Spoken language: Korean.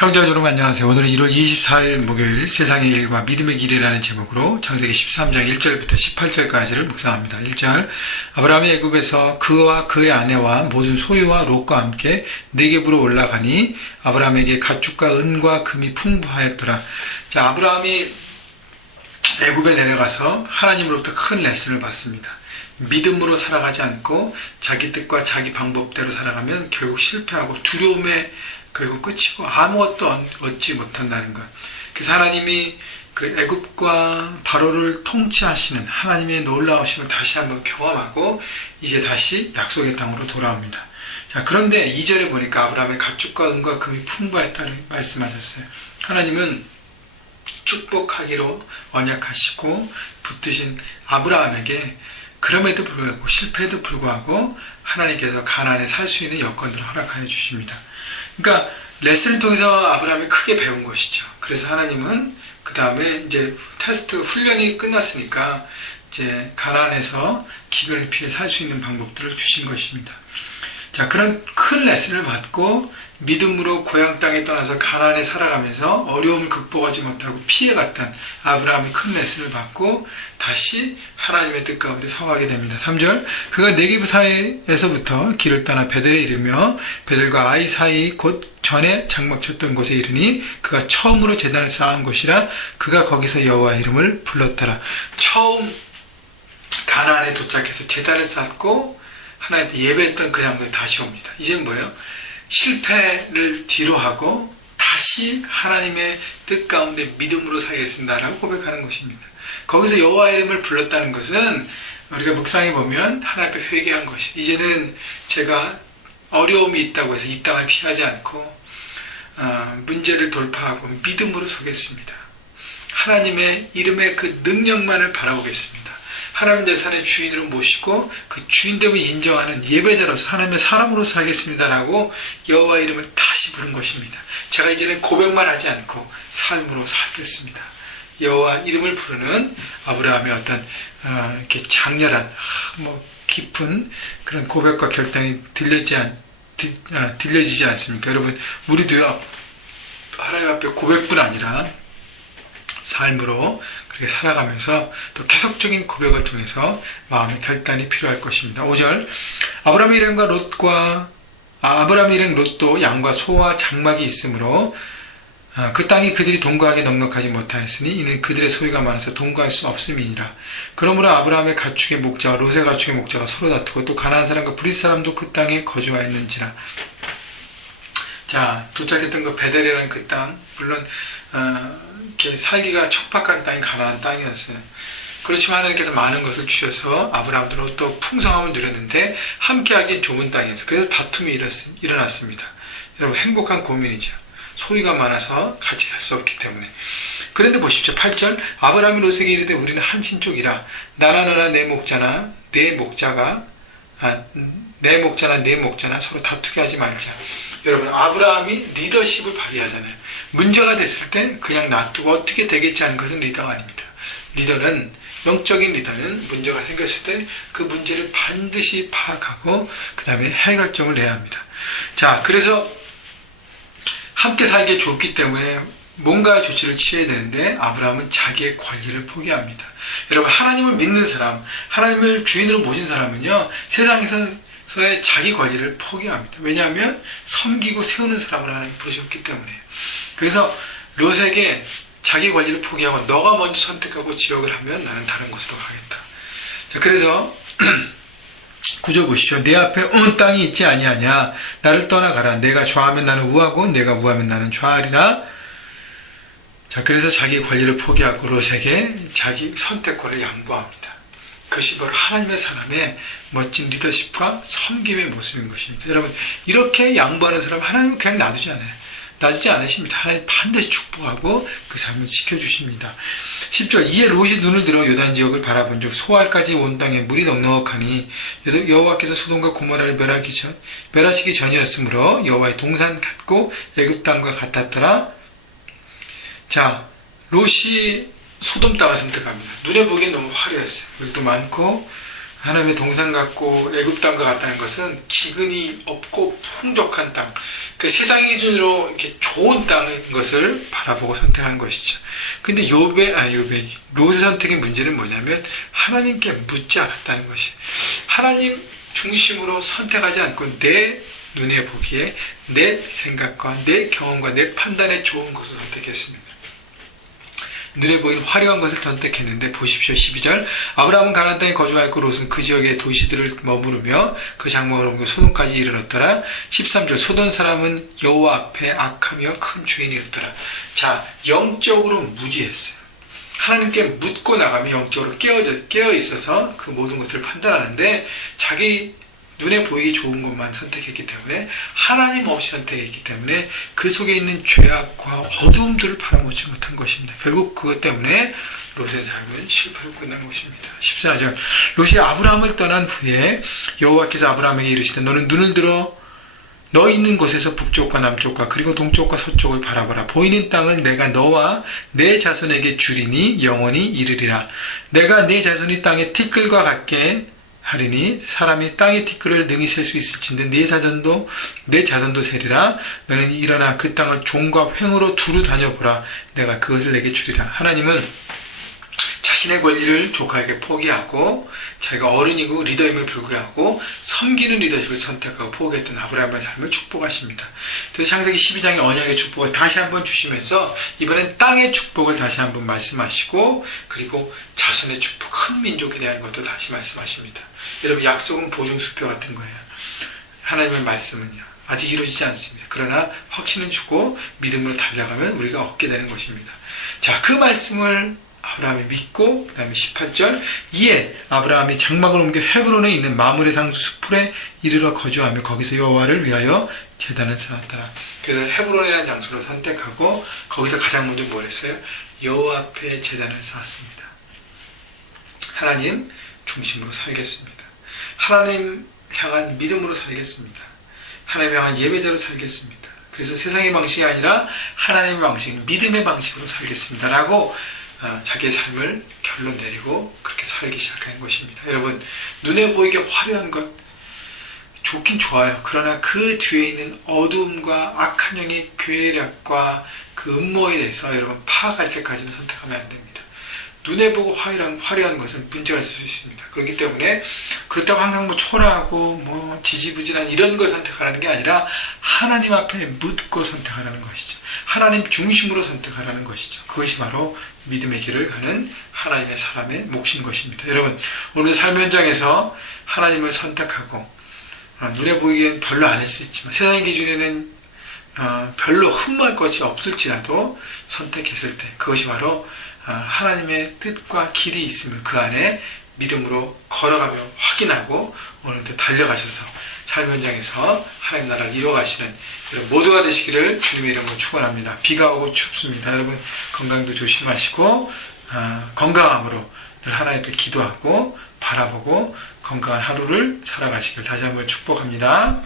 형제와 여러분 안녕하세요. 오늘은 1월 24일 목요일 세상의 일과 믿음의 길이라는 제목으로 창세기 13장 1절부터 18절까지를 묵상합니다. 1절 아브라함이 애굽에서 그와 그의 아내와 모든 소유와 롯과 함께 네겝으로 올라가니 아브라함에게 가축과 은과 금이 풍부하였더라. 자, 아브라함이 애굽에 내려가서 하나님으로부터 큰 레슨을 받습니다. 믿음으로 살아가지 않고 자기 뜻과 자기 방법대로 살아가면 결국 실패하고 두려움에 결국 끝이고 아무것도 얻지 못한다는 것. 그래서 하나님이 그 애굽과 바로를 통치하시는 하나님의 놀라우심을 다시 한번 경험하고 이제 다시 약속의 땅으로 돌아옵니다. 자, 그런데 2절에 보니까 아브라함의 가축과 은과 금이 풍부했다는 말씀하셨어요. 하나님은 축복하기로 언약하시고 붙드신 아브라함에게 그럼에도 불구하고 실패에도 불구하고 하나님께서 가나안에 살 수 있는 여건들을 허락하여 주십니다. 그러니까 레슨을 통해서 아브라함이 크게 배운 것이죠. 그래서 하나님은 그 다음에 이제 테스트 훈련이 끝났으니까 이제 가나안에서 기근을 피해 살 수 있는 방법들을 주신 것입니다. 자, 그런 큰 레슨을 받고 믿음으로 고향 땅에 떠나서 가나안에 살아가면서 어려움을 극복하지 못하고 피해갔던 아브라함이 큰 레슨을 받고 다시 하나님의 뜻 가운데 서가게 됩니다. 3절 그가 네겝 사이에서부터 길을 떠나 베델에 이르며 베델과 아이 사이 곧 전에 장막 쳤던 곳에 이르니 그가 처음으로 제단을 쌓은 곳이라 그가 거기서 여호와의 이름을 불렀더라. 처음 가나안에 도착해서 제단을 쌓고 하나님께 예배했던 그 장소에 다시 옵니다. 이제는 뭐예요? 실패를 뒤로하고 다시 하나님의 뜻 가운데 믿음으로 살겠습니다라고 고백하는 것입니다. 거기서 여호와의 이름을 불렀다는 것은 우리가 묵상해 보면 하나님 앞에 회개한 것이 이제는 제가 어려움이 있다고 해서 이 땅을 피하지 않고 문제를 돌파하고 믿음으로 서겠습니다. 하나님의 이름의 그 능력만을 바라보겠습니다. 하나님 재산의 주인으로 모시고 그 주인됨을 인정하는 예배자로서 하나님의 사람으로 살겠습니다라고 여호와의 이름을 다시 부른 것입니다. 제가 이제는 고백만 하지 않고 삶으로 살겠습니다. 여호와 이름을 부르는 아브라함의 어떤 이렇게 장렬한 깊은 그런 고백과 결단이 들려지지 않습니까? 여러분 우리도요 하나님 앞에 고백뿐 아니라 삶으로 그렇게 살아가면서 또 계속적인 고백을 통해서 마음의 결단이 필요할 것입니다. 5절 아브라함의 일행 롯도 양과 소와 장막이 있으므로 그 땅이 그들이 동거하기 넉넉하지 못하였으니 이는 그들의 소유가 많아서 동거할 수 없음이니라. 그러므로 아브라함의 가축의 목자와 롯의 가축의 목자가 서로 다투고 또 가나안 사람과 브릿 사람도 그 땅에 거주하였는지라. 자, 도착했던 그 베델이라는 그 땅, 물론 이렇게 살기가 척박한 땅이 가나안 땅이었어요. 그렇지만 하나님께서 많은 것을 주셔서 아브라함도 또 풍성함을 누렸는데 함께하기엔 좁은 땅에서 그래서 다툼이 일어났습니다. 여러분 행복한 고민이죠. 소유가 많아서 같이 살 수 없기 때문에. 그런데 보십시오. 8절 아브라함이 롯에게 이르되 우리는 한 친족이라 나나 내 목자나 내 목자나 서로 다투게 하지 말자. 여러분 아브라함이 리더십을 발휘하잖아요. 문제가 됐을 때 그냥 놔두고 어떻게 되겠지 하는 것은 리더가 아닙니다. 영적인 리더는 문제가 생겼을 때 그 문제를 반드시 파악하고 그 다음에 해결점을 내야 합니다. 자, 그래서 함께 살기에 좋기 때문에 뭔가 조치를 취해야 되는데 아브라함은 자기의 권리를 포기합니다. 여러분 하나님을 믿는 사람, 하나님을 주인으로 모신 사람은요 세상에서의 자기 권리를 포기합니다. 왜냐하면 섬기고 세우는 사람을 하나님 부르셨기 때문에. 그래서 롯에게 자기 권리를 포기하고 너가 먼저 선택하고 지역을 하면 나는 다른 곳으로 가겠다. 자, 그래서 9절 보시죠. 내 앞에 온 땅이 있지 아니하냐. 나를 떠나가라. 내가 좌하면 나는 우하고 내가 우하면 나는 좌하리라. 자, 그래서 자기 권리를 포기하고 롯에게 자기 선택권을 양보합니다. 그것이 바로 하나님의 사람의 멋진 리더십과 섬김의 모습인 것입니다. 여러분 이렇게 양보하는 사람 하나님은 그냥 놔두지 않으십니다. 하나님 반드시 축복하고 그 삶을 지켜주십니다. 10절 이에 롯이 눈을 들어 요단 지역을 바라본 즉 소알까지 온 땅에 물이 넉넉하니 여호와께서 소돔과 고모라를 멸하시기 전이었으므로 여호와의 동산 같고 애굽 땅과 같았더라. 자, 롯이 소돔 땅을 선택합니다. 눈에 보기엔 너무 화려했어요. 물도 많고 하나님의 동산 같고 애굽 땅과 같다는 것은 기근이 없고 풍족한 땅, 그 세상의 기준으로 이렇게 좋은 땅인 것을 바라보고 선택한 것이죠. 근데 롯의 선택의 문제는 뭐냐면 하나님께 묻지 않았다는 것이, 하나님 중심으로 선택하지 않고 내 눈에 보기에 내 생각과 내 경험과 내 판단에 좋은 것을 선택했습니다. 눈에 보이는 화려한 것을 선택했는데 보십시오. 12절, 아브라함은 가나안 땅에 거주하였고 롯은 그 지역의 도시들을 머무르며 그 장막을 옮겨 소돔까지 이르렀더라. 13절, 소돔 사람은 여호와 앞에 악하며 큰 주인이었더라. 자, 영적으로 무지했어요. 하나님께 묻고 나가면 영적으로 깨어 있어서 그 모든 것을 판단하는데 자기 눈에 보이기 좋은 것만 선택했기 때문에, 하나님 없이 선택했기 때문에 그 속에 있는 죄악과 어두움들을 바라보지 못한 것입니다. 결국 그것 때문에 롯의 삶은 실패로 끝난 것입니다. 14절, 롯이 아브라함을 떠난 후에 여호와께서 아브라함에게 이르시되 너는 눈을 들어 너 있는 곳에서 북쪽과 남쪽과 그리고 동쪽과 서쪽을 바라보라. 보이는 땅은 내가 너와 내 자손에게 주리니 영원히 이르리라. 내가 내 자손이 땅의 티끌과 같게 하리니 사람이 땅의 티끌을 능히 셀 수 있을진데 내 자손도 세리라. 너는 일어나 그 땅을 종과 횡으로 두루 다녀보라. 내가 그것을 내게 주리라. 하나님은 자신의 권리를 조카에게 포기하고 자기가 어른이고 리더임을 불구하고 섬기는 리더십을 선택하고 포기했던 아브라함의 삶을 축복하십니다. 그래서 창세기 12장의 언약의 축복을 다시 한번 주시면서 이번엔 땅의 축복을 다시 한번 말씀하시고, 그리고 자손의 축복, 큰 민족에 대한 것도 다시 말씀하십니다. 여러분, 약속은 보증수표 같은 거예요. 하나님의 말씀은요 아직 이루어지지 않습니다. 그러나 확신을 주고 믿음으로 달려가면 우리가 얻게 되는 것입니다. 자, 그 말씀을 아브라함이 믿고, 그 다음에 18절, 이에 아브라함이 장막을 옮겨 헤브론에 있는 마므레 상수 숲에 이르러 거주하며 거기서 여호와를 위하여 제단을 쌓았더라. 그래서 헤브론이라는 장소를 선택하고 거기서 가장 먼저 뭘 했어요? 여호와 앞에 제단을 쌓았습니다. 하나님 중심으로 살겠습니다. 하나님 향한 믿음으로 살겠습니다. 하나님 향한 예배자로 살겠습니다. 그래서 세상의 방식이 아니라 하나님의 방식, 믿음의 방식으로 살겠습니다 라고 자기의 삶을 결론 내리고 그렇게 살기 시작한 것입니다. 여러분, 눈에 보이게 화려한 것 좋긴 좋아요. 그러나 그 뒤에 있는 어두움과 악한 영의 괴력과 그 음모에 대해서 여러분 파악할 때까지는 선택하면 안 됩니다. 눈에 보고 화려한 것은 문제가 있을 수 있습니다. 그렇기 때문에 그렇다고 항상 초라하고 지지부진한 이런 걸 선택하라는 게 아니라 하나님 앞에 묻고 선택하라는 것이죠. 하나님 중심으로 선택하라는 것이죠. 그것이 바로 믿음의 길을 가는 하나님의 사람의 몫인 것입니다. 여러분, 오늘 삶 현장에서 하나님을 선택하고 눈에 보이기엔 별로 아닐 수 있지만 세상의 기준에는 별로 흠모할 것이 없을지라도 선택했을 때 그것이 바로 하나님의 뜻과 길이 있으면 그 안에 믿음으로 걸어가며 확인하고 오늘도 달려가셔서 삶 현장에서 하나님 나라를 이루어가시는 여러분 모두가 되시기를 주님의 이름으로 축원합니다. 비가 오고 춥습니다. 여러분 건강도 조심하시고 건강함으로 늘 하나님 앞에 기도하고 바라보고 건강한 하루를 살아가시길 다시 한번 축복합니다.